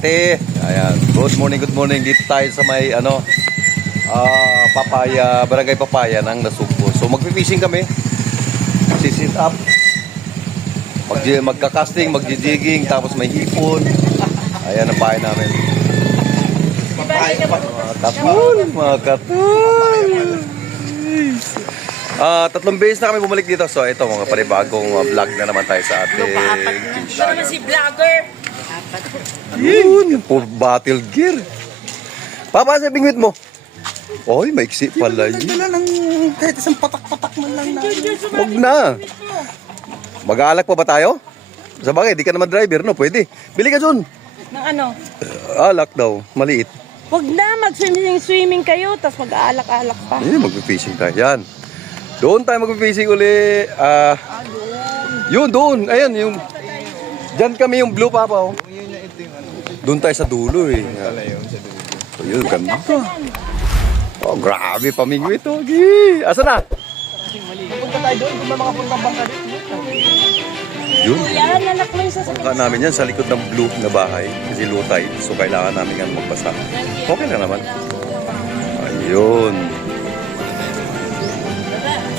ate. Ayan. Good morning. Dito tayo sa may Papaya, Barangay Papaya ng Nasugbo. So magpi-fishing kami. Sit up. Magka-casting, magji-jigging, tapos may hipon. Ayan ang pahay namin. Mga katul. Tatlong beses na kami bumalik dito. So ito mga panibagong vlog na naman tayo sa ating fish. Ito naman si vlogger. Yun, for battle gear. Papa, sa bingwit mo. Oy, maiksi pala yun. Nagdala ng kahit isang patak-patak man lang na. Huwag na. Mag-aalak pa ba tayo? Sa bagay, di ka naman driver, no? Pwede. Bili ka dun. Ng ano? Alak daw, maliit. Huwag na, mag-swimming kayo, tapos mag-aalak-alak pa. Hindi, mag-fishing tayo. Yan. Doon tayo mag-fishing uli. Yun, doon. Ayan, yung... Diyan kami yung blue, Papa, oh. Doon tayo sa dulo, eh. So, yun, ganda. Oh, grabe, pamingwit, oh. Asa na? Punta tayo doon, kung may mga puntang bangka dito. Yun. Yan, anak mo yung sasabihin. Bangka namin yan sa likod ng blue na bahay. Kasi low tide. So, kailangan namin yan magbasa. Okay na naman. Ayun.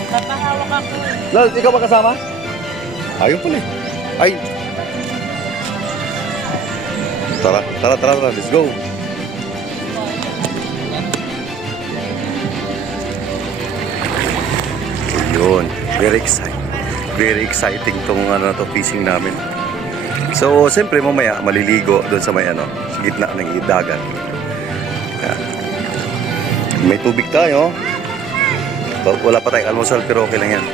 Papahawak ako. Lal, ikaw ba kasama? Ayun pala eh. Ay. Tara. Let's go. Ayun. Very exciting tong fishing namin. So, siyempre mamaya maliligo doon sa may sa gitna ng dagat. Yan. May tubig tayo. Wala pa tayong almusal pero okay lang yan.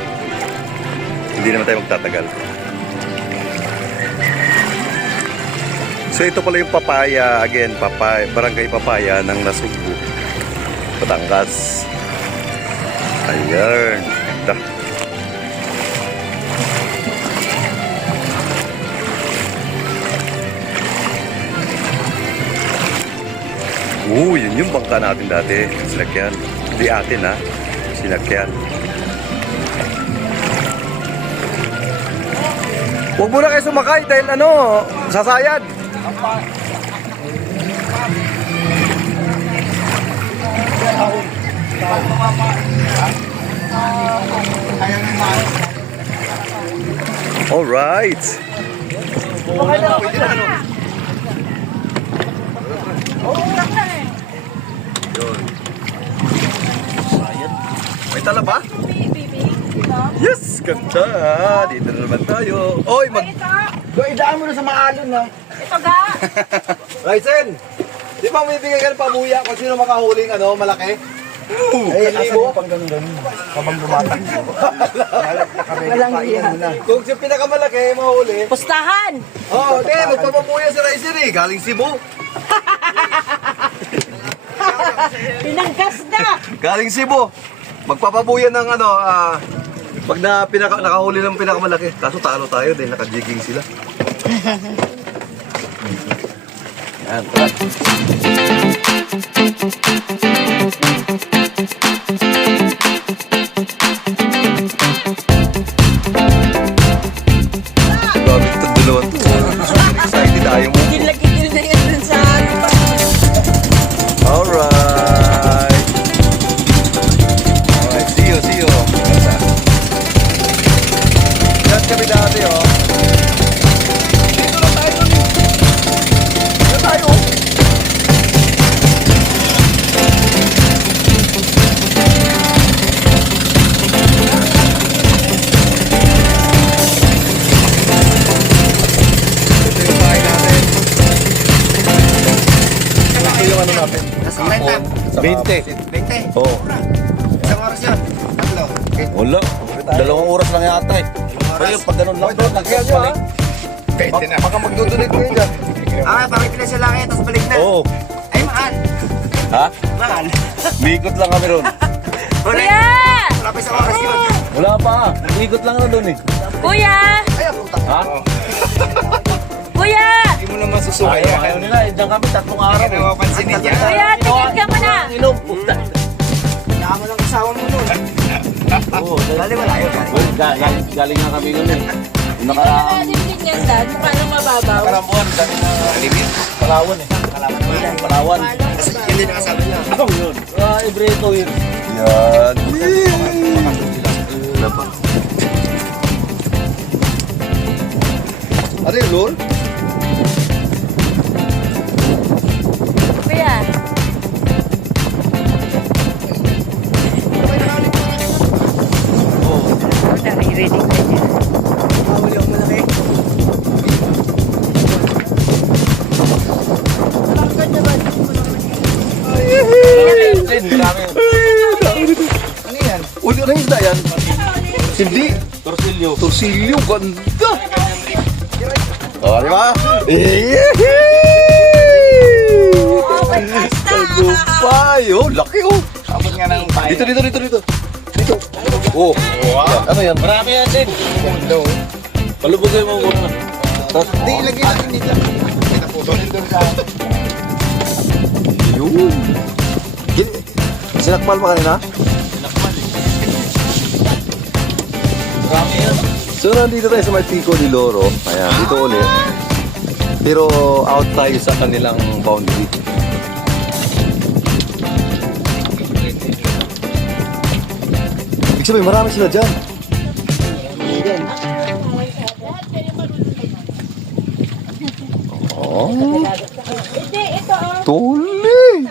Hindi naman tayo magtatagal. So ito pala yung Papaya, again, Barangay Papaya ng Nasugbo, Batangas. Ayan. Ganda. Yun yung bangka natin dati. Sinakyan. Hindi atin ha. Sinakyan. Huwag muna kayo sumakay dahil sasayad. Alright. Yun. May tala ba? Yes! Ganda! Dito na naman tayo. Oy! Idaan mo na sa maalon na. Ito ga! Ryzen! Di ba may bigay ka ng pabuya kung sino makahuling malaki? Eh, asan yung pang ganun-ganun? Kapag bumatang. Walang iyan. Kung si pinakamalaki mahuli. Pustahan! Hindi. Magpapabuya si Ryzen eh. Galing Cebu. Pinanggas na! Galing Cebu. Magpapabuya ng pag nakahuli ng pinakamalaki. Kaso talo tayo dahil naka-jigging sila. Yan, tara. Grabe itong dalawa to. Excited tayo mo. Gilagigil na yan dun sa Alright. See you. Yan kami dati, oh. Dito na tayo. Dito tayo. Ito yung bahay natin. Ito yung natin. Nasa 20. 20. Oo. Isang oras yan. Tatlo. Wala. 2 oras lang yata eh. Pero pag ganun lang, nag-balik. Pwede na. Baka magdudunit ko yun dyan. Bakit pila sa langit, tapos balik na. Oo. Ay, mahal. Ha? Mahal. Mikot lang kami ron. Kuya! Wala pa isang oras yun. Wala pa. Ikot lang na doon eh. Kuya! Ay, puta. Ha? Kuya! Hindi mo naman susukay. Ayaw nila. Diyan kami 3 araw. Hindi na mapansinin niya. Kuya, tingin ka muna! Inom. Puta. Dama lang asawa mo nun. Oo. Dali, wala yun. Galing nga kami nun eh. Hindi ka na natin yan dad. Paano ibabaw. Karambuan, dami na limit. Palawan eh. Palawan. Kasi hindi nakasabi na. Ano yun? Ibreto yun. Yan. Ano pa? Ano yun, Lord? Kuya. Ready na niya. Bawal yung malaki. Marami. Ano yan? Uli, ano yung isda yan? Hindi. Torsilyo. Torsilyo, ganda! O, di ba? Ano pa? Oh, laki oh. Abot nga ng tayo. Dito. Oh, yan. Ano yan? Marami yan din. Palubugay mo muna. Tapos, Hindi, ilagay natin dito. May naputulin doon sa... yun. Sinakmal pa kanina? Marami yan. So, nandito tayo sa may Pico de Loro. Ayan, dito ulit. Pero out tayo sa kanilang boundary. Ibig sabihin, marami sila dyan. Oh, Hindi, ito oh. tuli!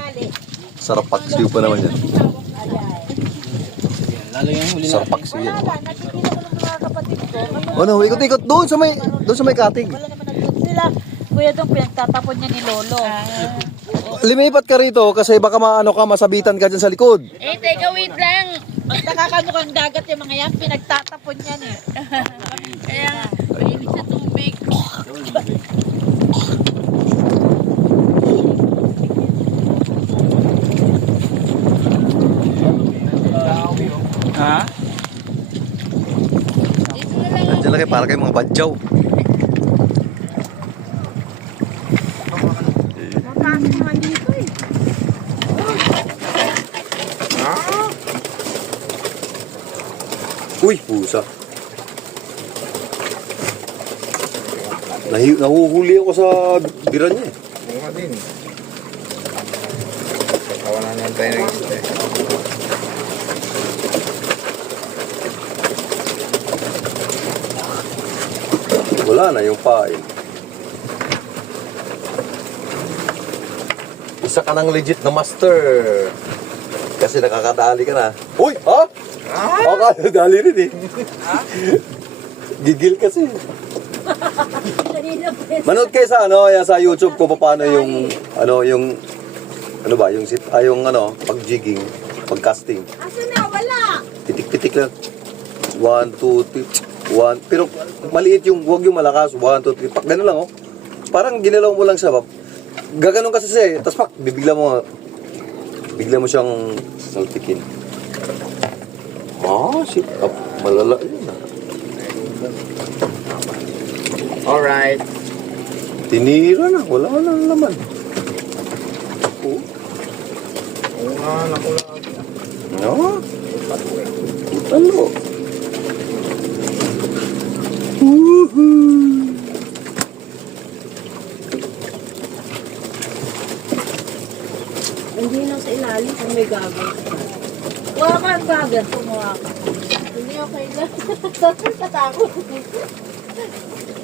Sarap paksiw pa naman yan. Sarap paksiw yan. Wala, nakikita ko ng mga kapatid ko. Ano, ikot-ikot doon sa may katig. Wala naman nagtutulog sila. Kuya doon, pinagtatapon niya ni Lolo. Lumipat ka rito kasi baka masabitan ka dyan sa likod. Eh, teka, wait lang. Nakakamukhang dagat yung mga yan. Pinagtatapon yan eh. Kaya, mahilig sa tubig. Ha? Diyan lang kayo para kayo mga badyaw. Mataas naman dito eh. Uy, pusa. Nahuhuli ako sa biran niya eh. Oo nga din. Kawalan naman tayo ng isda. Wala na yung pain. Isa ka ng legit na master. Kasi nakakadali ka na. Uy! Ha? Ako dali rin eh. Gigil kasi. Manood kayo sa yan sa YouTube ko paano yung pag-jigging, pag-casting. Asa na? Wala. Pitik-pitik lang. 1, 2, 3, 1. Pero maliit huwag yung malakas. 1, 2, 3. Pak, gano'n lang oh. Parang ginalaw mo lang siya. Gaganon kasi siya eh. Tapos pak, bigla mo siyang salpikin. Shit. Malala yun ah. Alright. Tinira na. Wala na naman. Oh. Oo nga, nakulaan. No? Ano? Hindi lang sa ilalim kung may gagawin. Wala ka ang bagay. Kumuha ka. Hindi okay lang. Tatakot.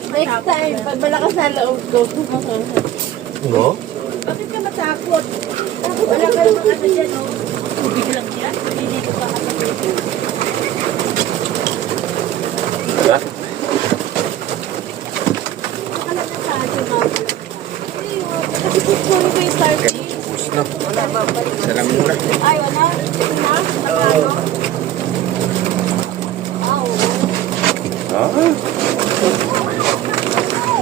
Next time, pag malakas na loob ko. No? Bakit ka matakot? Wala ka naman ano dyan, no? Tubig lang yan. Hindi ko pa kapatid. Wala? Baka lang na sa atin, ha? Kasi gusto ko yung starting. Wala ba? Salam muna. Ay, wala? Ito na? Magkano? Oo.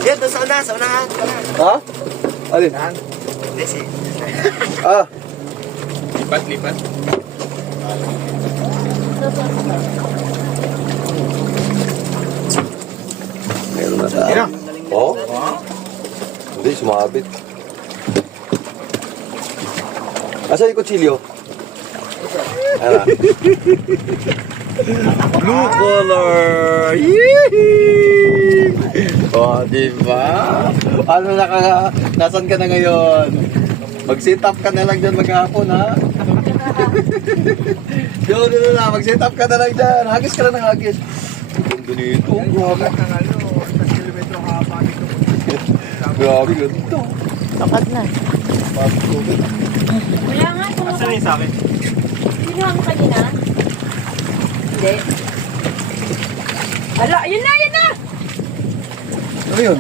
Yan, doon sa unahan. Ha? Alin? Desi. Lipat. Meron na sa... Oh? Hindi, sumabit. Asa yung kutsilyo? Ano? Blue color! Yee! O, diba? Ano nasan ka na ngayon? Mag-sit up ka na lang dyan maghapon, ha? Doon na, mag-sit up ka na lang dyan. Hagis ka na ng hagis. Ganda nito, grabe. Grabe, ganda. Sakat na. Kaya nga, Asan yung sa akin? Sino ang kanina? Hindi. Ala, yun na, yun na! Ano yun?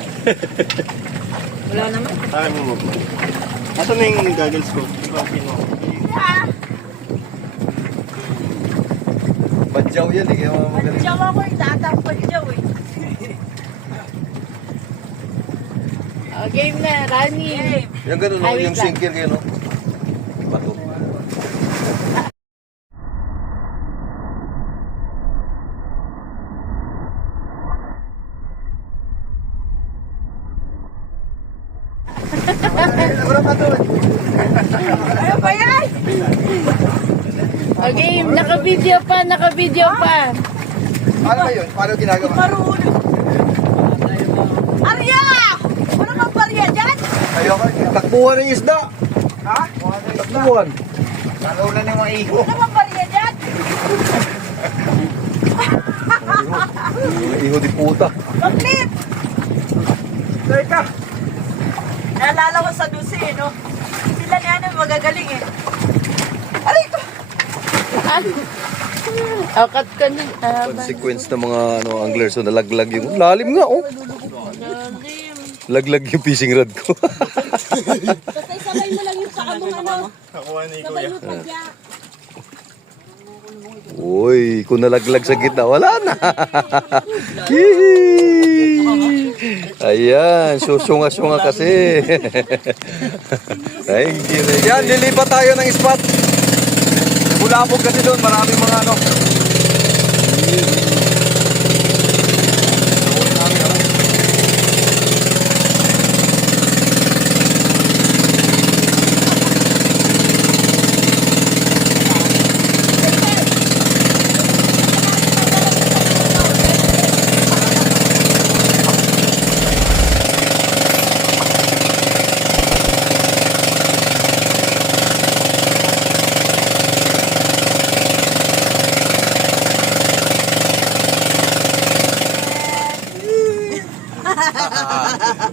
Wala naman. Sa akin mo. Asan na yung goggles ko? Badyaw yan eh, kaya magaling. Padyaw ako, tatang padyaw eh. Game na, running. Yung gano'n, no? Ay, wait Yung lang. sinker kayo, no? Bato. Ano ba yan? Game, naka-video pa, naka-video pa. Paano ba yun? Paano ginagawa? Marunong. Arya! Wala kang barya dyan? Ayoko, takbuhan ng isda. Ha? Takbuhan. Nauna na yung mga iho. Wala kang barya dyan? Iho di puta. Mag-clip! Teka! Naalala ko sa Lucy, no? Sila ni ano, magagaling eh. Aray ko! Akat ka na. Consequence ng mga anglers, so nalaglag yung lalim nga, oh. Laglag yung fishing rod ko. Basta isabay mo lang yung saka mong ano. Nakuha ni Sabay Kuya. mo tagya. Uy, kung nalaglag sa gitna, wala na. Hihi. Ayan, susunga-sunga kasi. Ay, yan, lilipat tayo ng spot. Bulabog kasi doon, maraming mga ano.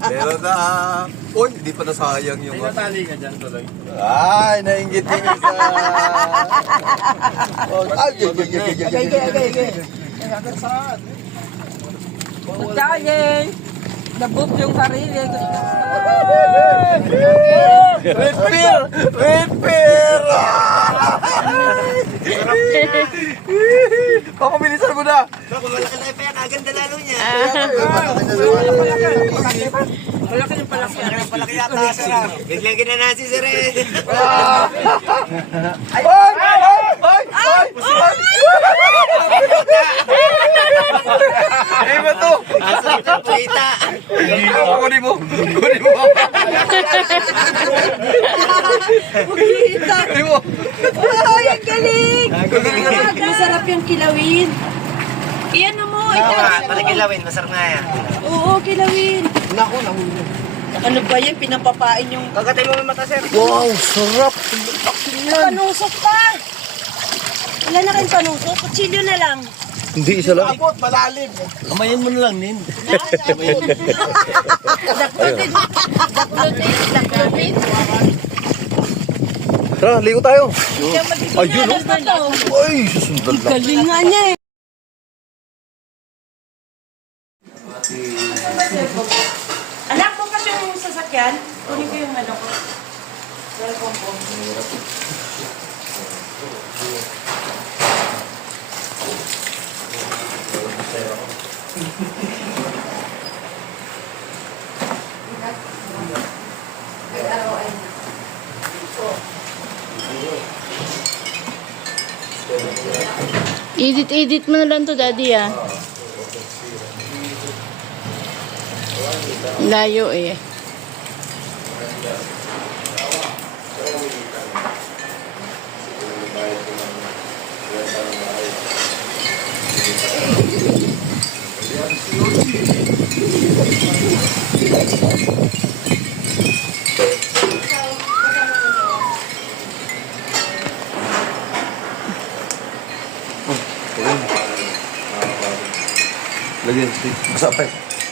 Meron na. Uy, hindi pa nasayang yung... Natali ka dyan tuloy. Ay, nainggit yung isa. Oh, ay, Okay. Magkain! Nabot yung sarili. Repair! Repair! Pakabilisan mo na! Kung malaki na pa yan, aganda lalo niya. Malaki yung palaki. Palaki yata, sir. Biglang ginana si sir eh. Ay! Ay! Ay! Ay! Ay ba to? Asa ito, plita. Kunin mo! Kunin mo! Kunin mo! Oh, ang galing! Masarap yung kilawin. Iyan mo, Palikilawin, masarap nga yan. Oo, kilawin. Naku, nahuli. Ano ba yan? Pinapapain yung... Kagatay mo yung mata, sir. Wow! Sarap! Panusok pa! Wala na kayong panusok? Kutsilyo na lang. Hindi isa lang. Abot, malalim. Kamayin mo na lang, Nin. Daklutin. Daklutin. Tara, ligo tayo. Ayun, Ay, susundan lang. galing nga niya eh. Anak mo kasi yung sasakyan. Kunin ko yung ano ko. Welcome po. Edit mo na lang to, Daddy, ah. Layo eh. Lagyan. Basa pa.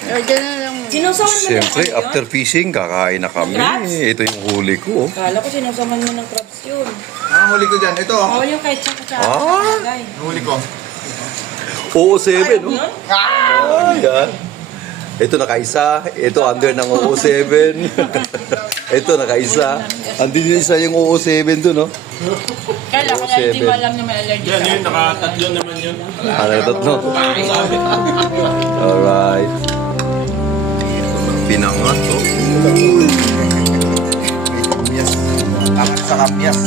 Order na lang. Sinusawan mo Siyempre, ng ano after fishing, kakain na kami. Crabs? Ito yung huli ko. Kala ko sinusawan mo ng crabs yun. Ah, huli ko dyan. Ito. Oo, yung kahit sa Ah? bagay. Huli ko. Oo, 7, no? Yun? Yan. Ito nakaisa. Ito under ng OO7. Ito nakaisa. Andun yung isa yung OO7 doon, no? Kala ko na hindi mo alam na may allergy Yan sa yun, nakatatlo naman yun. Ano ito, no? Alright. Pinangat, oh. Kamyas. Kamyas sa kamyas.